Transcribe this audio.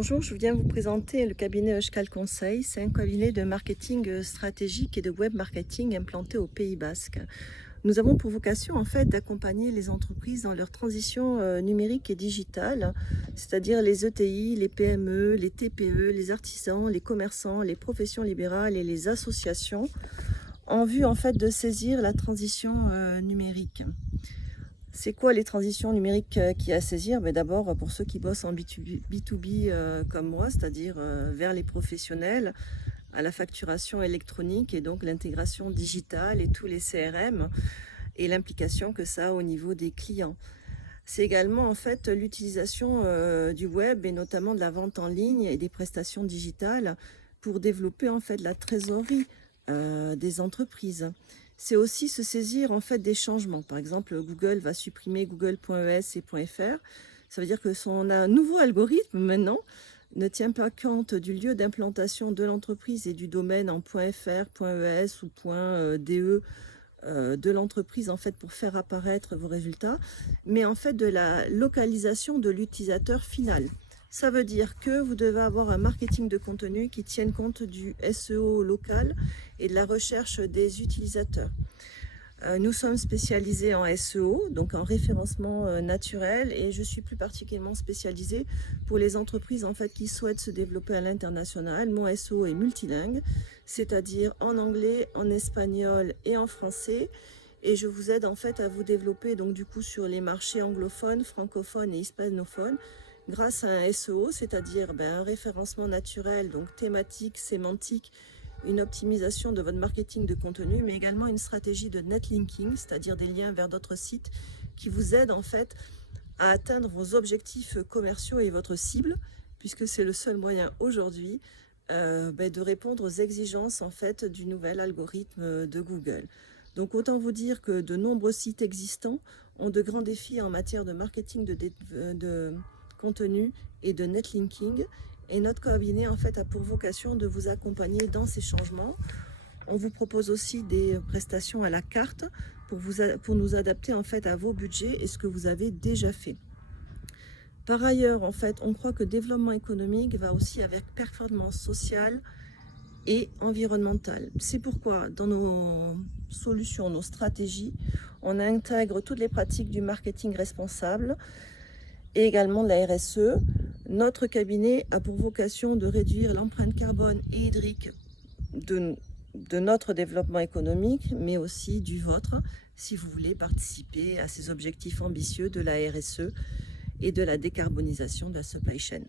Bonjour, je viens vous présenter le cabinet Euskal Conseil. C'est un cabinet de marketing stratégique et de web marketing implanté au Pays Basque. Nous avons pour vocation en fait d'accompagner les entreprises dans leur transition numérique et digitale, c'est-à-dire les ETI, les PME, les TPE, les artisans, les commerçants, les professions libérales et les associations, en vue en fait de saisir la transition numérique. C'est quoi les transitions numériques qu'il y a à saisir? D'abord, pour ceux qui bossent en B2B comme moi, c'est-à-dire vers les professionnels, à la facturation électronique et donc l'intégration digitale et tous les CRM et l'implication que ça a au niveau des clients. C'est également en fait l'utilisation du web et notamment de la vente en ligne et des prestations digitales pour développer en fait la trésorerie des entreprises. C'est aussi se saisir en fait des changements. Par exemple, Google va supprimer google.es et .fr. Ça veut dire que son nouveau algorithme maintenant ne tient pas compte du lieu d'implantation de l'entreprise et du domaine en .fr, .es ou .de de l'entreprise en fait pour faire apparaître vos résultats, mais en fait de la localisation de l'utilisateur final. Ça veut dire que vous devez avoir un marketing de contenu qui tienne compte du SEO local et de la recherche des utilisateurs. Nous sommes spécialisés en SEO, donc en référencement naturel, et je suis plus particulièrement spécialisée pour les entreprises en fait qui souhaitent se développer à l'international. Mon SEO est multilingue, c'est-à-dire en anglais, en espagnol et en français. Et je vous aide en fait à vous développer donc du coup sur les marchés anglophones, francophones et hispanophones grâce à un SEO, c'est-à-dire un référencement naturel, donc thématique, sémantique, une optimisation de votre marketing de contenu, mais également une stratégie de netlinking, c'est-à-dire des liens vers d'autres sites qui vous aident en fait à atteindre vos objectifs commerciaux et votre cible, puisque c'est le seul moyen aujourd'hui de répondre aux exigences en fait du nouvel algorithme de Google. Donc autant vous dire que de nombreux sites existants ont de grands défis en matière de marketing de contenu et de netlinking. Et notre cabinet en fait a pour vocation de vous accompagner dans ces changements. On vous propose aussi des prestations à la carte pour nous adapter en fait à vos budgets et ce que vous avez déjà fait. Par ailleurs, en fait, on croit que développement économique va aussi avec performance sociale et environnementale. C'est pourquoi dans nos solutions, nos stratégies, on intègre toutes les pratiques du marketing responsable et également de la RSE. Notre cabinet a pour vocation de réduire l'empreinte carbone et hydrique de notre développement économique, mais aussi du vôtre, si vous voulez participer à ces objectifs ambitieux de la RSE et de la décarbonisation de la supply chain.